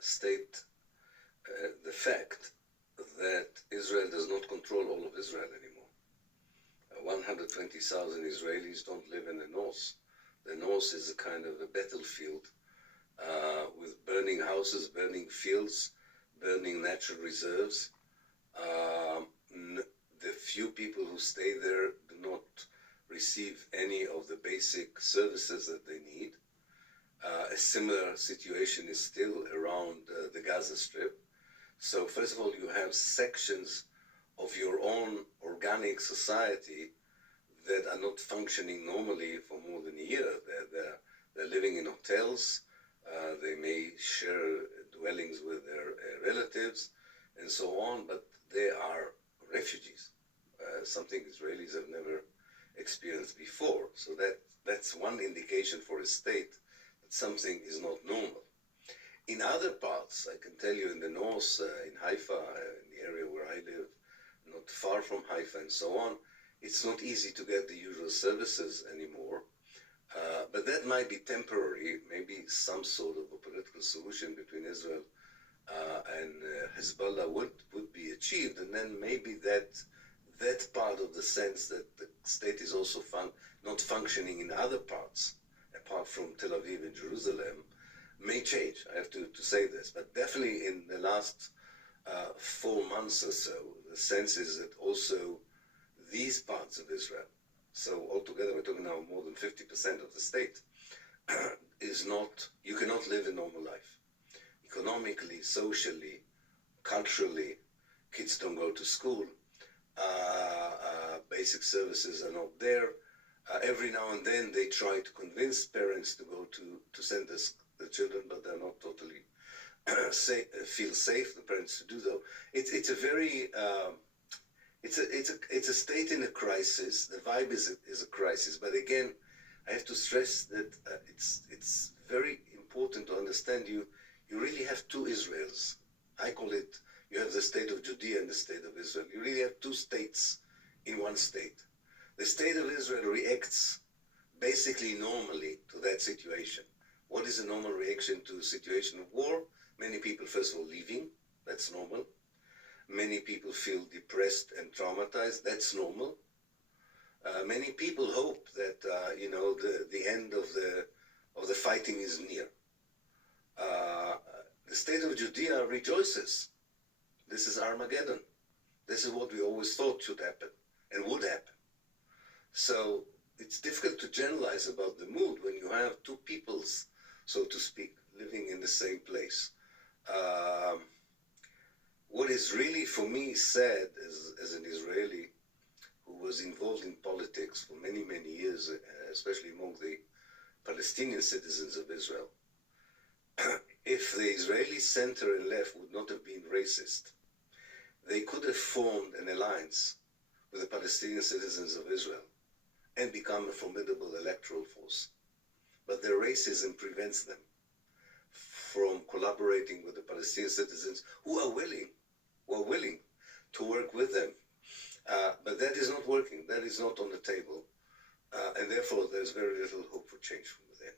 state the fact that Israel does not control all of Israel anymore. 120,000 Israelis don't live in the north. The north is a kind of a battlefield with burning houses, burning fields, burning natural reserves. The few people who stay there do not receive any of the basic services that they need. A similar situation is still around the Gaza Strip. So first of all, you have sections of your own organic society that are not functioning normally for more than a year. They're living in hotels. They may share dwellings with their relatives and so on, but they are refugees, something Israelis have never experienced before. So that's one indication for a state that something is not normal. In other parts, I can tell you in the north, in Haifa, in the area where I live, not far from Haifa and so on, it's not easy to get the usual services anymore. But that might be temporary. Maybe some sort of a political solution between Israel and Hezbollah would be achieved, and then maybe that part of the sense that the state is also not functioning in other parts, apart from Tel Aviv and Jerusalem, may change. I have to say this, but definitely in the last 4 months or so, the sense is that also these parts of Israel, so altogether we're talking now more than 50% of the state, is not, you cannot live a normal life. Economically, socially, culturally, kids don't go to school, basic services are not there. Every now and then they try to convince parents to go to send the children, but they're not totally feel safe, the parents to do so. It's a very, it's a state in a crisis. The vibe is a crisis, but again, I have to stress that it's very important to understand you really have two Israels. I call it, you have the state of Judea and the state of Israel. You really have two states in one state. The state of Israel reacts basically normally to that situation. What is a normal reaction to a situation of war? Many people, first of all, leaving. That's normal. Many people feel depressed and traumatized. That's normal. Many people hope that the end of the fighting is near. The state of Judea rejoices. This is Armageddon. This is what we always thought should happen and would happen. So it's difficult to generalize about the mood when you have two peoples, so to speak, living in the same place. What is really for me sad as an Israeli who was involved in politics for many, many years, especially among the Palestinian citizens of Israel, if the Israeli center and left would not have been racist, they could have formed an alliance with the Palestinian citizens of Israel and become a formidable electoral force. But their racism prevents them from collaborating with the Palestinian citizens who are willing to work with them. But that is not working. That is not on the table. And therefore, there's very little hope for change from within.